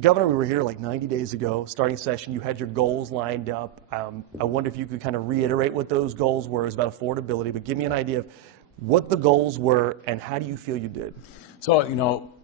Governor, we were here like 90 days ago, starting session. You had your goals lined up. I wonder if you could kind of reiterate what those goals were. It was about affordability, but give me an idea of what the goals were and how do you feel you did? So,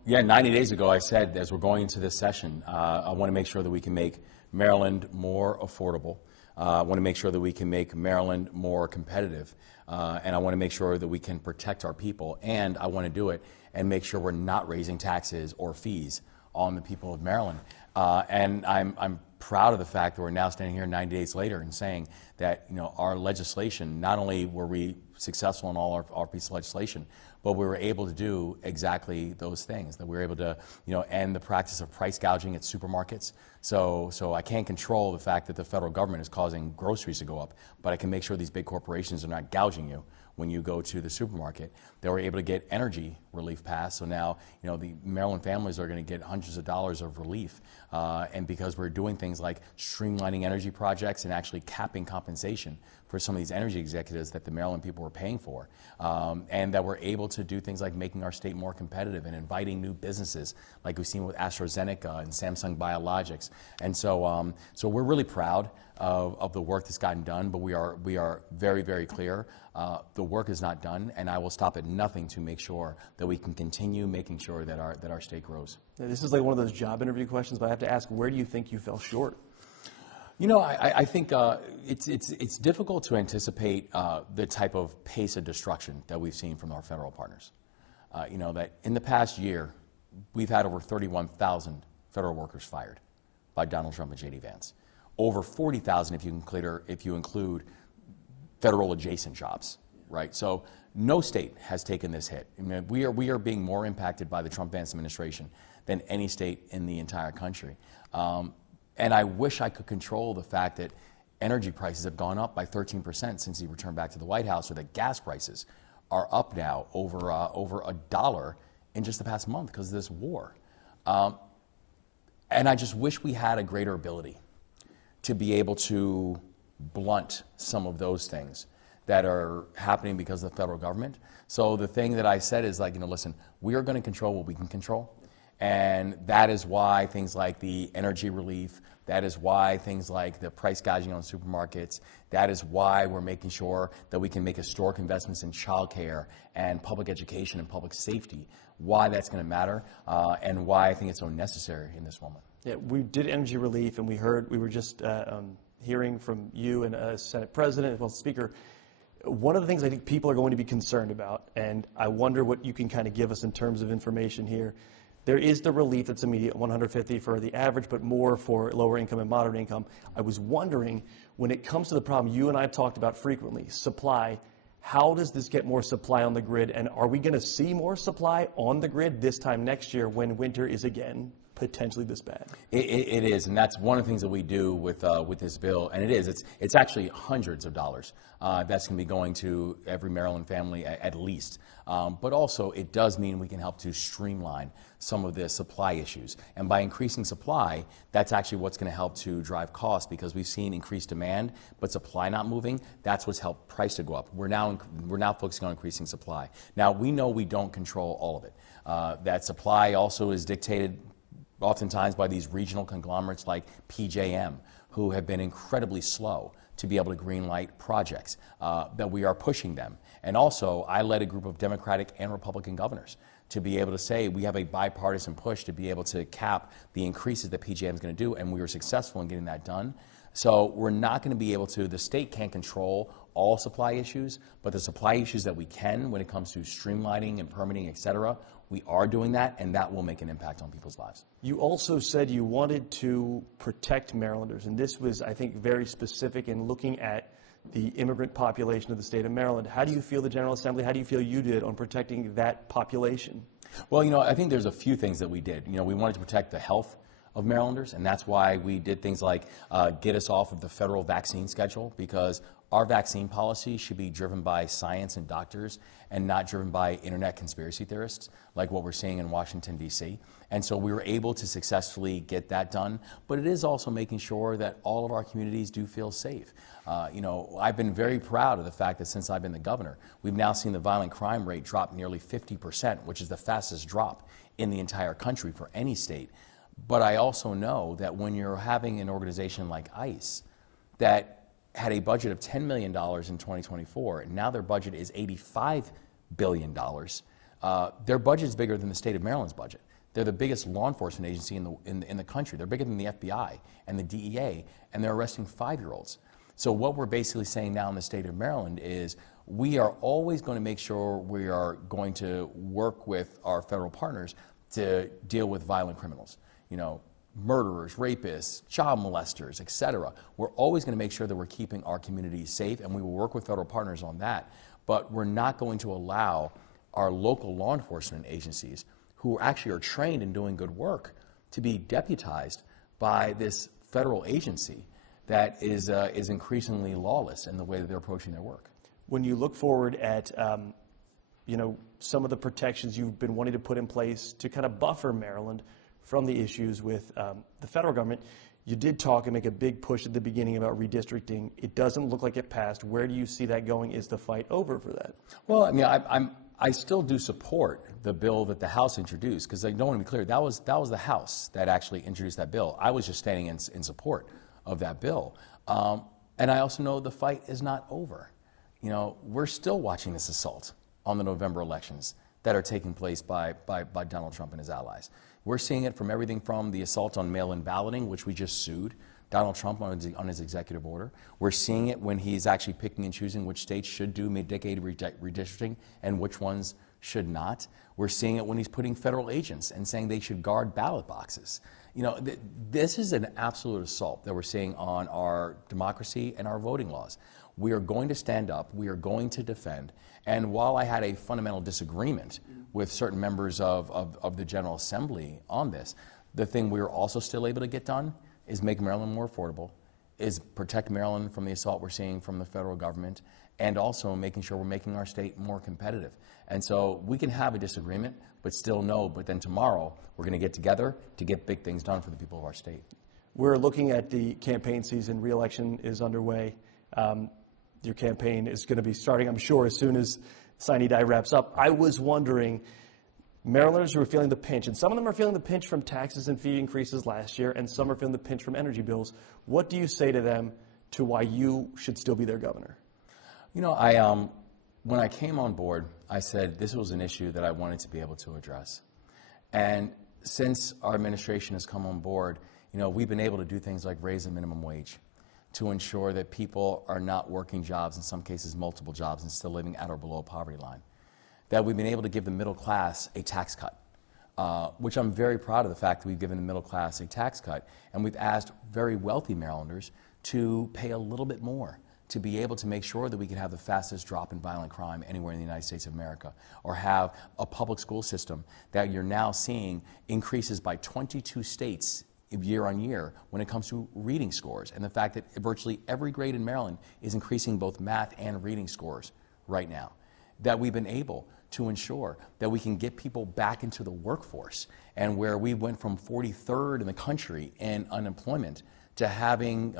yeah, 90 days ago I said, as we're going into this session, I want to make sure that we can make Maryland more affordable. I want to make sure that we can make Maryland more competitive. And I want to make sure that we can protect our people. And I want to do it and make sure we're not raising taxes or fees on the people of Maryland. And I'm proud of the fact that we're now standing here 90 days later and saying that our legislation, not only were we successful in all our pieces of legislation, but we were able to do exactly those things, that we were able to end the practice of price gouging at supermarkets. So I can't control the fact that the federal government is causing groceries to go up, but I can make sure these big corporations are not gouging you when you go to the supermarket. They were able to get energy relief passed, so now the Maryland families are going to get hundreds of dollars of relief, and because we're doing things like streamlining energy projects and actually capping compensation for some of these energy executives that the Maryland people were paying for, and that we're able to do things like making our state more competitive and inviting new businesses like we've seen with AstraZeneca and Samsung Biologics. And so we're really proud of the work that's gotten done, but we are very, very clear. The work is not done, and I will stop at nothing to make sure that we can continue making sure that our state grows. Now, this is like one of those job interview questions, but I have to ask, where do you think you fell short? I think it's difficult to anticipate the type of pace of destruction that we've seen from our federal partners. That in the past year, we've had over 31,000 federal workers fired by Donald Trump and J.D. Vance. Over 40,000 if you include federal adjacent jobs, right? So no state has taken this hit. We are being more impacted by the Trump-Vance administration than any state in the entire country. And I wish I could control the fact that energy prices have gone up by 13% since he returned back to the White House, or that gas prices are up now over $1 in just the past month because of this war. And I just wish we had a greater ability to be able to blunt some of those things that are happening because of the federal government. So the thing that I said is listen, we are going to control what we can control. And that is why things like the energy relief, that is why things like the price gouging on supermarkets, that is why we're making sure that we can make historic investments in childcare and public education and public safety, why that's going to matter, and why I think it's so necessary in this moment. Yeah, we did energy relief, and we were just hearing from you and Senate President as well as Speaker. One of the things I think people are going to be concerned about, and I wonder what you can kind of give us in terms of information here. There is the relief that's immediate, $150 for the average, but more for lower income and moderate income. I was wondering, when it comes to the problem you and I have talked about frequently, supply, how does this get more supply on the grid? And are we going to see more supply on the grid this time next year when winter is again potentially this bad? It is, and that's one of the things that we do with this bill, and it's actually hundreds of dollars that's going to be going to every Maryland family at least. But also, it does mean we can help to streamline some of the supply issues. And by increasing supply, that's actually what's going to help to drive costs, because we've seen increased demand, but supply not moving. That's what's helped price to go up. We're now focusing on increasing supply. Now, we know we don't control all of it. That supply also is dictated oftentimes by these regional conglomerates like PJM, who have been incredibly slow to be able to greenlight projects, that we are pushing them. And also, I led a group of Democratic and Republican governors to be able to say we have a bipartisan push to be able to cap the increases that PJM is going to do, and we were successful in getting that done. So we're not going to be able to, the state can't control all supply issues, but the supply issues that we can when it comes to streamlining and permitting, et cetera, we are doing that, and that will make an impact on people's lives. You also said you wanted to protect Marylanders, and this was, I think, very specific in looking at the immigrant population of the state of Maryland. How do you feel the General Assembly, how do you feel you did on protecting that population? Well, I think there's a few things that we did. We wanted to protect the health of Marylanders, and that's why we did things like get us off of the federal vaccine schedule, because our vaccine policy should be driven by science and doctors and not driven by internet conspiracy theorists like what we're seeing in Washington, D.C. And so we were able to successfully get that done, but it is also making sure that all of our communities do feel safe. I've been very proud of the fact that since I've been the governor, we've now seen the violent crime rate drop nearly 50%, which is the fastest drop in the entire country for any state. But I also know that when you're having an organization like ICE that had a budget of $10 million in 2024, and now their budget is $85 billion, their budget is bigger than the state of Maryland's budget. They're the biggest law enforcement agency in the country. They're bigger than the FBI and the DEA, and they're arresting 5-year-olds. So what we're basically saying now in the state of Maryland is we are always going to make sure we are going to work with our federal partners to deal with violent criminals. You know, murderers, rapists, child molesters, et cetera. We're always going to make sure that we're keeping our communities safe, and we will work with federal partners on that. But we're not going to allow our local law enforcement agencies, who actually are trained in doing good work, to be deputized by this federal agency that is increasingly lawless in the way that they're approaching their work. When you look forward at some of the protections you've been wanting to put in place to kind of buffer Maryland from the issues with the federal government, you did talk and make a big push at the beginning about redistricting. It doesn't look like it passed. Where do you see that going? Is the fight over for that? Well, I mean, I still do support the bill that the House introduced, because I don't want to be clear, that was the House that actually introduced that bill. I was just standing in support of that bill. And I also know the fight is not over. You know, we're still watching this assault on the November elections that are taking place by Donald Trump and his allies. We're seeing it from everything from the assault on mail-in balloting, which we just sued Donald Trump on his executive order. We're seeing it when he's actually picking and choosing which states should do mid-decade redistricting and which ones should not. We're seeing it when he's putting federal agents and saying they should guard ballot boxes. You know, this is an absolute assault that we're seeing on our democracy and our voting laws. We are going to stand up. We are going to defend. And while I had a fundamental disagreement with certain members of the General Assembly on this, the thing we were also still able to get done is make Maryland more affordable, is protect Maryland from the assault we're seeing from the federal government, and also making sure we're making our state more competitive. And so we can have a disagreement, but still know, but then tomorrow we're going to get together to get big things done for the people of our state. We're looking at the campaign season. Re-election is underway. Your campaign is going to be starting, I'm sure, as soon as Sine Die wraps up. I was wondering, Marylanders who are feeling the pinch, and some of them are feeling the pinch from taxes and fee increases last year, and some are feeling the pinch from energy bills. What do you say to them to why you should still be their governor? You know, when I came on board, I said this was an issue that I wanted to be able to address. And since our administration has come on board, you know, we've been able to do things like raise the minimum wage to ensure that people are not working jobs, in some cases multiple jobs, and still living at or below poverty line. That we've been able to give the middle class a tax cut, which I'm very proud of the fact that we've given the middle class a tax cut, and we've asked very wealthy Marylanders to pay a little bit more to be able to make sure that we can have the fastest drop in violent crime anywhere in the United States of America, or have a public school system that you're now seeing increases by 22 states year on year when it comes to reading scores, and the fact that virtually every grade in Maryland is increasing both math and reading scores right now. That we've been able to ensure that we can get people back into the workforce, and where we went from 43rd in the country in unemployment to having,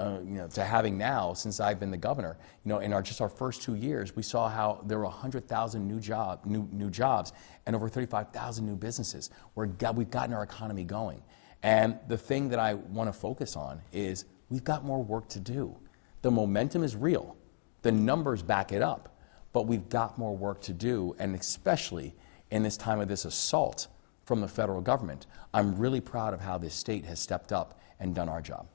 now, since I've been the governor, you know, in just our first 2 years, we saw how there were 100,000 new jobs and over 35,000 new businesses. We've gotten our economy going. And the thing that I want to focus on is we've got more work to do. The momentum is real. The numbers back it up. But we've got more work to do, and especially in this time of this assault from the federal government, I'm really proud of how this state has stepped up and done our job.